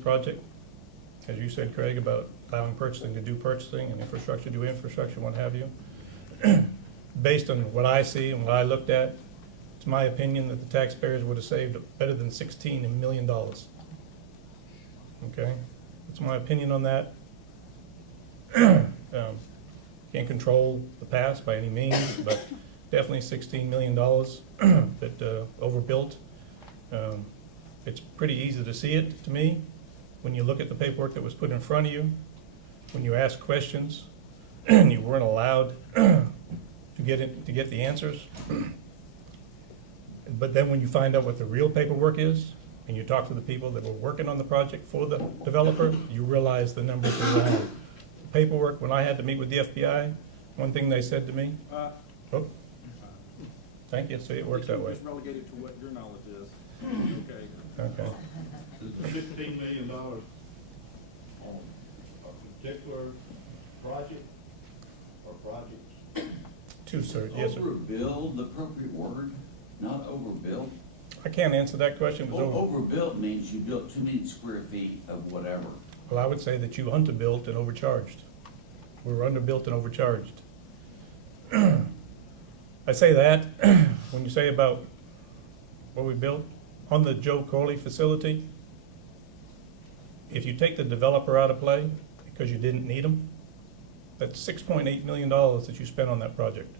project, as you said, Craig, about allowing purchasing to do purchasing and infrastructure to do infrastructure, what have you. Based on what I see and what I looked at, it's my opinion that the taxpayers would have saved better than $16 million. Okay, that's my opinion on that. Can't control the past by any means, but definitely $16 million that overbuilt. It's pretty easy to see it to me when you look at the paperwork that was put in front of you, when you ask questions, and you weren't allowed to get the answers. But then when you find out what the real paperwork is, and you talk to the people that were working on the project for the developer, you realize the numbers are wrong. Paperwork, when I had to meet with the FBI, one thing they said to me, oh, thank you, see, it works that way. Just relegated to what your knowledge is. Okay. Okay. Is the $15 million on a particular project or projects? Two, sir, yes, sir. Overbuild, the appropriate word, not overbuild. I can't answer that question. It was over. Overbuilt means you built too many square feet of whatever. Well, I would say that you underbuilt and overcharged. We were underbuilt and overcharged. I say that when you say about what we built on the Joe Corley facility, if you take the developer out of play because you didn't need them, that's $6.8 million that you spent on that project.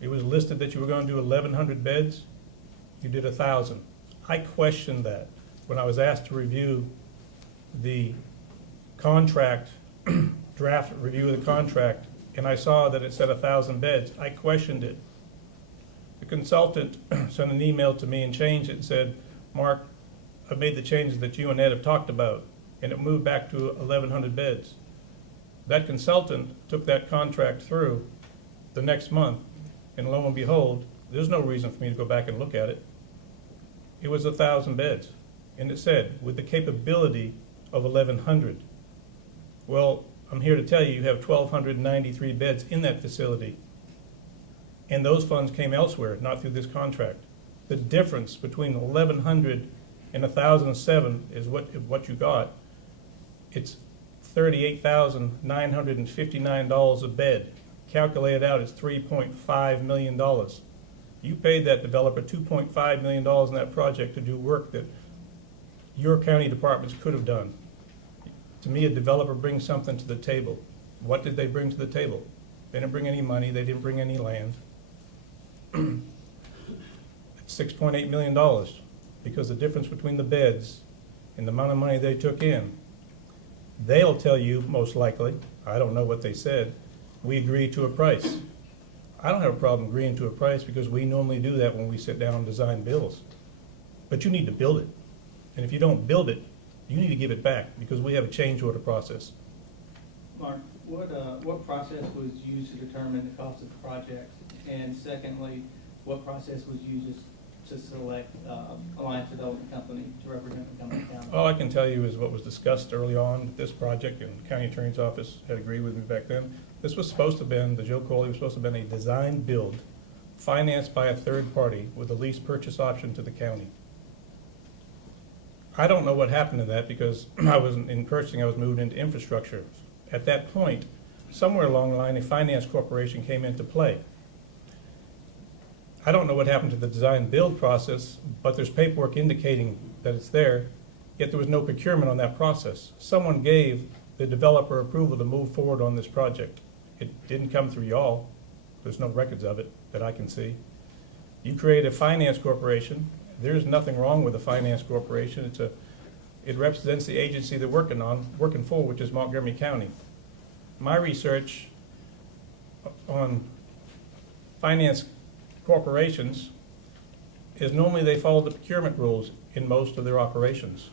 It was listed that you were going to do 1,100 beds. You did 1,000. I questioned that when I was asked to review the contract, draft review of the contract, and I saw that it said 1,000 beds. I questioned it. The consultant sent an email to me and changed it and said, Mark, I've made the changes that you and Ed have talked about, and it moved back to 1,100 beds. That consultant took that contract through the next month, and lo and behold, there's no reason for me to go back and look at it. It was 1,000 beds, and it said, with the capability of 1,100. Well, I'm here to tell you, you have 1,293 beds in that facility, and those funds came elsewhere, not through this contract. The difference between 1,100 and 1,007 is what you got. It's $38,959 a bed. Calculated out, it's $3.5 million. You paid that developer $2.5 million in that project to do work that your county departments could have done. To me, a developer brings something to the table. What did they bring to the table? They didn't bring any money, they didn't bring any land. It's $6.8 million, because the difference between the beds and the amount of money they took in, they'll tell you most likely, I don't know what they said, we agreed to a price. I don't have a problem agreeing to a price because we normally do that when we sit down and design bills. But you need to build it. And if you don't build it, you need to give it back because we have a change order process. Mark, what process was used to determine the cost of the project? And secondly, what process was used to select Alliance Development Company to represent Montgomery County? All I can tell you is what was discussed early on with this project, and the county attorney's office had agreed with me back then. This was supposed to have been, the Joe Corley was supposed to have been a design build financed by a third party with a lease purchase option to the county. I don't know what happened to that because I wasn't in purchasing, I was moved into infrastructure. At that point, somewhere along the line, a finance corporation came into play. I don't know what happened to the design build process, but there's paperwork indicating that it's there, yet there was no procurement on that process. Someone gave the developer approval to move forward on this project. It didn't come through y'all. There's no records of it that I can see. You create a finance corporation. There's nothing wrong with a finance corporation. It represents the agency they're working for, which is Montgomery County. My research on finance corporations is normally they follow the procurement rules in most of their operations.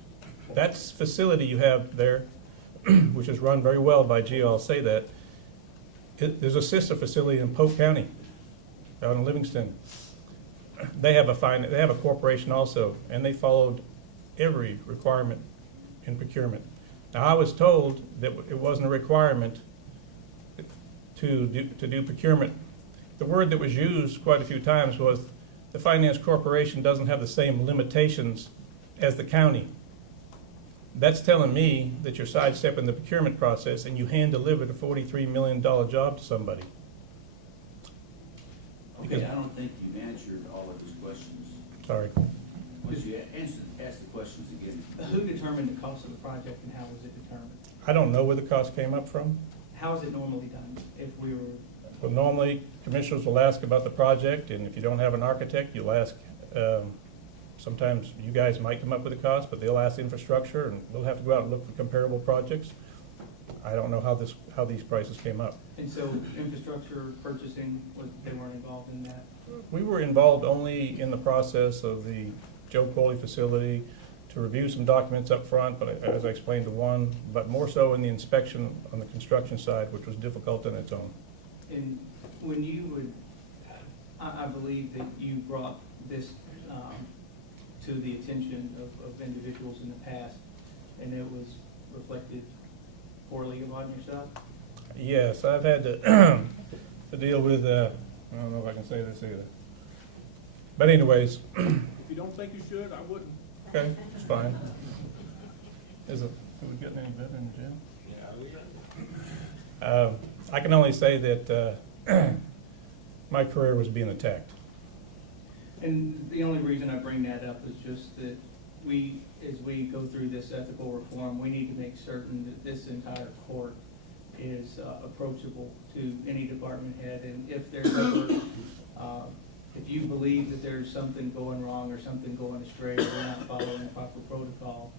That facility you have there, which is run very well by GL, I'll say that, there's a sister facility in Polk County, out in Livingston. They have a corporation also, and they followed every requirement in procurement. Now, I was told that it wasn't a requirement to do procurement. The word that was used quite a few times was the finance corporation doesn't have the same limitations as the county. That's telling me that you're sidestepping the procurement process and you hand-delivered a $43 million job to somebody. Okay, I don't think you answered all of his questions. Sorry. Once you ask the questions again. Who determined the cost of the project and how was it determined? I don't know where the cost came up from. How is it normally done if we were, Well, normally, commissioners will ask about the project, and if you don't have an architect, you'll ask, sometimes you guys might come up with a cost, but they'll ask infrastructure, and we'll have to go out and look for comparable projects. I don't know how these prices came up. and so infrastructure purchasing, they weren't involved in that? We were involved only in the process of the Joe Corley facility to review some documents up front, but as I explained to one, but more so in the inspection on the construction side, which was difficult in its own. And when you would, I believe that you brought this to the attention of individuals in the past, and it was reflected poorly upon yourself? Yes, I've had to, to deal with, I don't know if I can say this either. But anyways, If you don't think you should, I wouldn't. okay, it's fine. Is it getting any better in the jail? Yeah. I can only say that my career was being attacked. And the only reason I bring that up is just that we, as we go through this ethical reform, we need to make certain that this entire court is approachable to any department head. And if there's ever, if you believe that there's something going wrong or something going astray, or we're not following the proper protocol,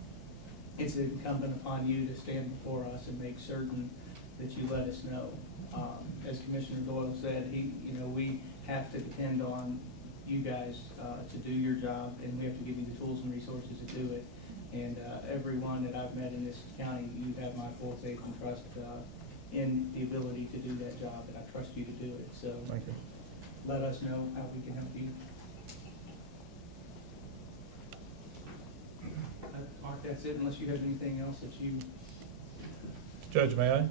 it's incumbent upon you to stand before us and make certain that you let us know. As Commissioner Doyle said, we have to depend on you guys to do your job, and we have to give you the tools and resources to do it. And everyone that I've met in this county, you have my full faith and trust in the ability to do that job, and I trust you to do it. So Thank you. let us know how we can help you. Mark, that's it, unless you have anything else that you... Judge, may I?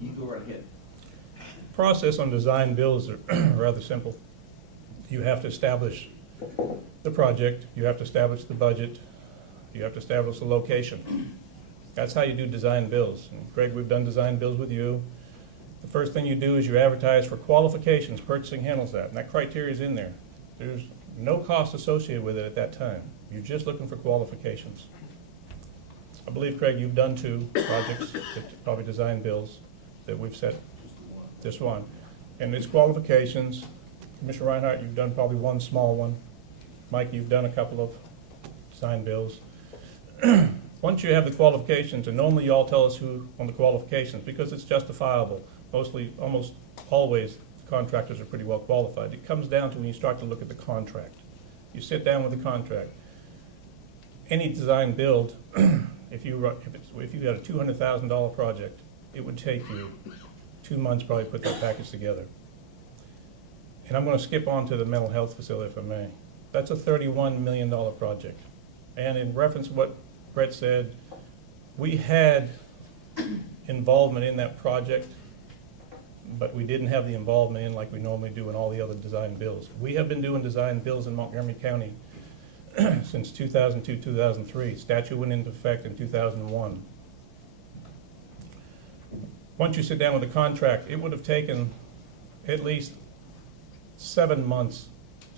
You go right ahead. Process on design bills are rather simple. You have to establish the project, you have to establish the budget, you have to establish the location. That's how you do design bills. And Greg, we've done design bills with you. The first thing you do is you advertise for qualifications. Purchasing handles that, and that criteria is in there. There's no cost associated with it at that time. You're just looking for qualifications. I believe, Craig, you've done 2 projects, probably design bills, that we've set, just one. And it's qualifications. Commissioner Reinhardt, you've done probably 1 small one. Mike, you've done a couple of design bills. Once you have the qualifications, and normally you all tell us who on the qualifications, because it's justifiable. Mostly, almost always, contractors are pretty well qualified. It comes down to when you start to look at the contract. You sit down with the contract. Any design build, if you had a $200,000 project, it would take you 2 months probably to put that package together. And I'm going to skip on to the mental health facility if I may. That's a $31 million project. And in reference to what Brett said, we had involvement in that project, but we didn't have the involvement in like we normally do in all the other design bills. We have been doing design bills in Montgomery County since 2002, 2003. Statute went into effect in 2001. Once you sit down with the contract, it would have taken at least 7 months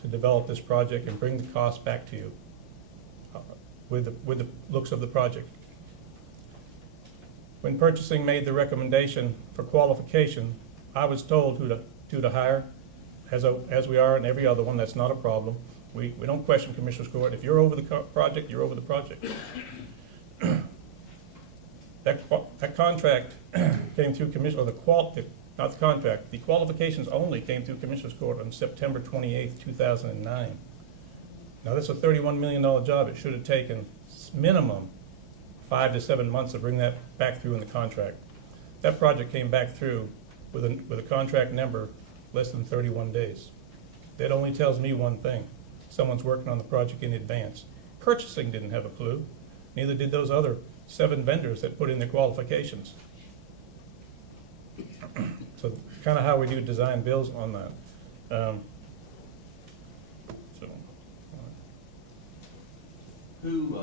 to develop this project and bring the cost back to you with the looks of the project. When purchasing made the recommendation for qualification, I was told who to hire, as we are in every other one. That's not a problem. We don't question Commissioner's Court. If you're over the project, you're over the project. That contract came through Commissioner, not the contract, the qualifications only came through Commissioner's Court on September 28th, 2009. Now, that's a $31 million job. It should have taken minimum 5 to 7 months to bring that back through in the contract. That project came back through with a contract number less than 31 days. That only tells me one thing. Someone's working on the project in advance. Purchasing didn't have a clue. Neither did those other 7 vendors that put in their qualifications. So kind of how we do design bills on that. Who,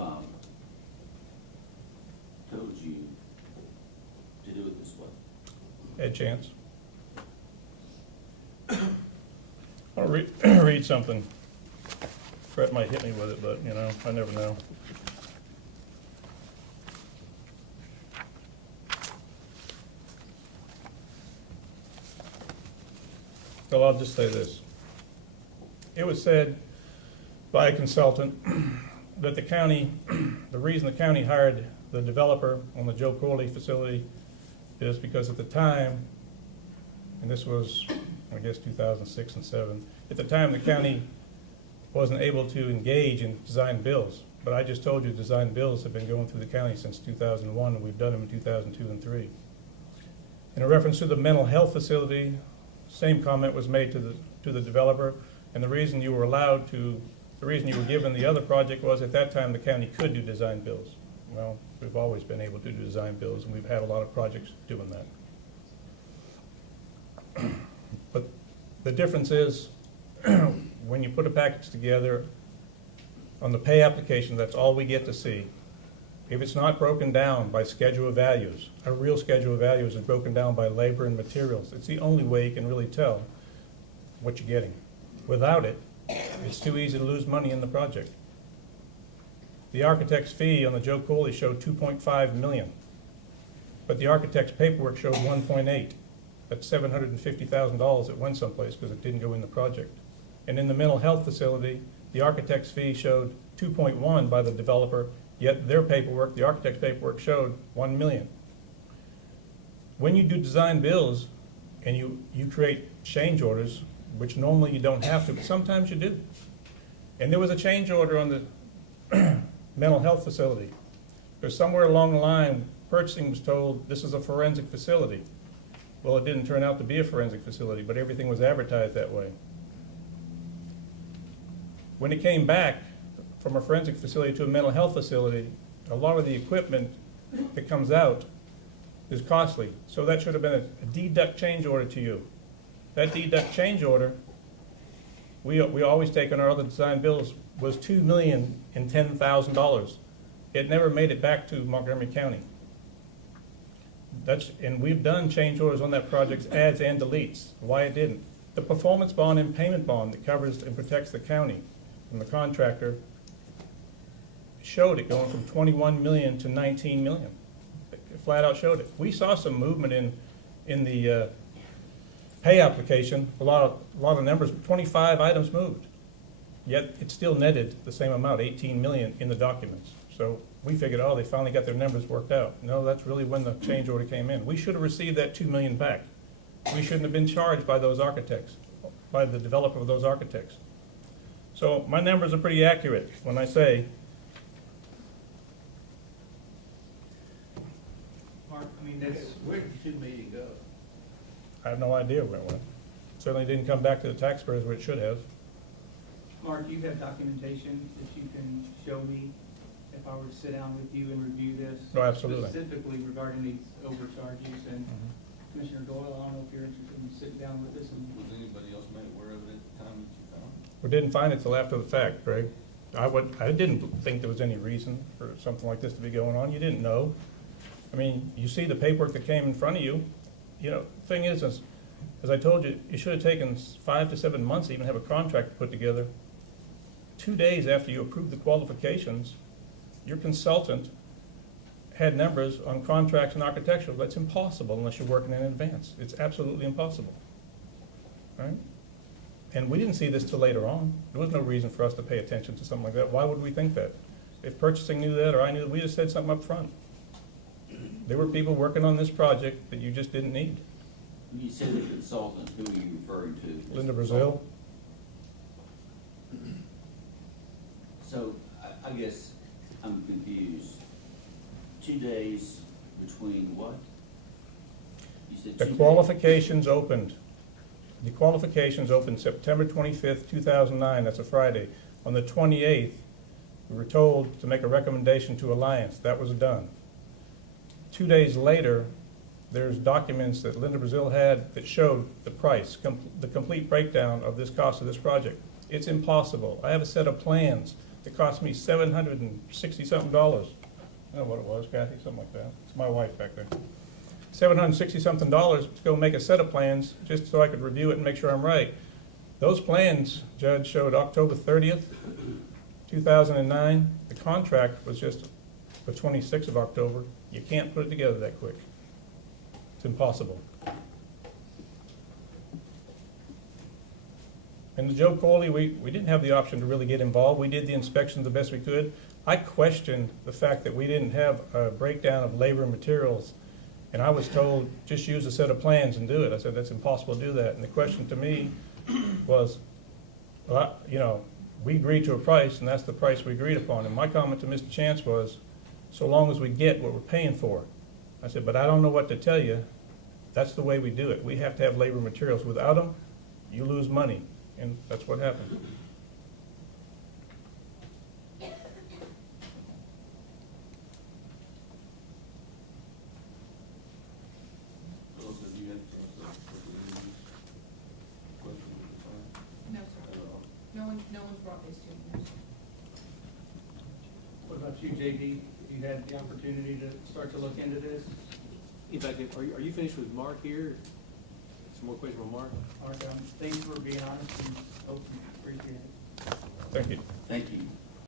had chance. I'll read something. Fred might hit me with it, but, you know, I never know. So I'll just say this. It was said by a consultant that the county, the reason the county hired the developer on the Joe Corley facility is because at the time, and this was, I guess, 2006 and 7, at the time the county wasn't able to engage in design bills. But I just told you design bills have been going through the county since 2001, and we've done them in 2002 and 3. In reference to the mental health facility, same comment was made to the developer, and the reason you were given the other project was at that time the county could do design bills. Well, we've always been able to do design bills, and we've had a lot of projects doing that. But the difference is, when you put a package together, on the pay application, that's all we get to see. If it's not broken down by schedule of values, a real schedule of values is broken down by labor and materials. It's the only way you can really tell what you're getting. Without it, it's too easy to lose money in the project. The architect's fee on the Joe Corley showed $2.5 million, but the architect's paperwork showed $1.8. That's $750,000 that went someplace because it didn't go in the project. And in the mental health facility, the architect's fee showed $2.1 by the developer, yet their paperwork, the architect's paperwork, showed $1 million. When you do design bills and you create change orders, which normally you don't have to, but sometimes you do. And there was a change order on the mental health facility. Because somewhere along the line, purchasing was told this is a forensic facility. Well, it didn't turn out to be a forensic facility, but everything was advertised that way. When it came back from a forensic facility to a mental health facility, a lot of the equipment that comes out is costly. So that should have been a deduct change order to you. That deduct change order, we always take on our other design bills, was $2,010,000. It never made it back to Montgomery County. And we've done change orders on that project, adds and deletes. Why it didn't? The performance bond and payment bond that covers and protects the county from the contractor showed it going from 21 million to 19 million. It flat out showed it. We saw some movement in the pay application, a lot of numbers, 25 items moved. Yet it still netted the same amount, 18 million in the documents. So we figured, oh, they finally got their numbers worked out. No, that's really when the change order came in. We should have received that 2 million back. We shouldn't have been charged by those architects, by the developer of those architects. So my numbers are pretty accurate when I say, Mark, I mean, that's, Where did the $2 million go? I have no idea where it went. Certainly didn't come back to the taxpayers where it should have. Mark, you have documentation that you can show me if I were to sit down with you and review this? Oh, absolutely. Specifically regarding these overcharges, and Commissioner Doyle, I don't know if you're interested in sitting down with us and. Was anybody else made aware of it at the time that you found it? We didn't find it till after the fact, Greg. I didn't think there was any reason for something like this to be going on. You didn't know. I mean, you see the paperwork that came in front of you. You know, the thing is, as I told you, it should have taken 5 to 7 months to even have a contract put together. 2 days after you approved the qualifications, your consultant had numbers on contracts and architectural. That's impossible unless you're working in advance. It's absolutely impossible, right? And we didn't see this till later on. There was no reason for us to pay attention to something like that. Why would we think that? If purchasing knew that, or I knew, we just said something up front. There were people working on this project that you just didn't need. You said the consultant, who are you referring to? Linda Brazil. So, I guess I'm confused. 2 days between what? You said The 2 days? qualifications opened. The qualifications opened September 25th, 2009. That's a Friday. On the 28th, we were told to make a recommendation to Alliance. That was done. 2 days later, there's documents that Linda Brazil had that showed the price, the complete breakdown of this cost of this project. It's impossible. I have a set of plans that cost me $760-something. I don't know what it was, Kathy, something like that. It's my wife back there. $760-something to go make a set of plans, just so I could review it and make sure I'm right. Those plans, Judge, showed October 30th, 2009. The contract was just the 26th of October. You can't put it together that quick. It's impossible. And the Joe Corley, we didn't have the option to really get involved. We did the inspections the best we could. I questioned the fact that we didn't have a breakdown of labor and materials. And I was told, just use a set of plans and do it. I said, that's impossible to do that. And the question to me was, well, you know, we agreed to a price, and that's the price we agreed upon. And my comment to Mr. Chance was, so long as we get what we're paying for. I said, but I don't know what to tell you. That's the way we do it. We have to have labor and materials. Without them, you lose money. And that's what happened. Phyllis, have you had a chance to look at these questions at the time? No, sir. No one's brought this to me, no, sir. What about you, JD? Have you had the opportunity to start to look into this? In fact, are you finished with Mark here? Some more questions from Mark? Mark, thanks for being honest and open, appreciate it. Thank you. Thank you.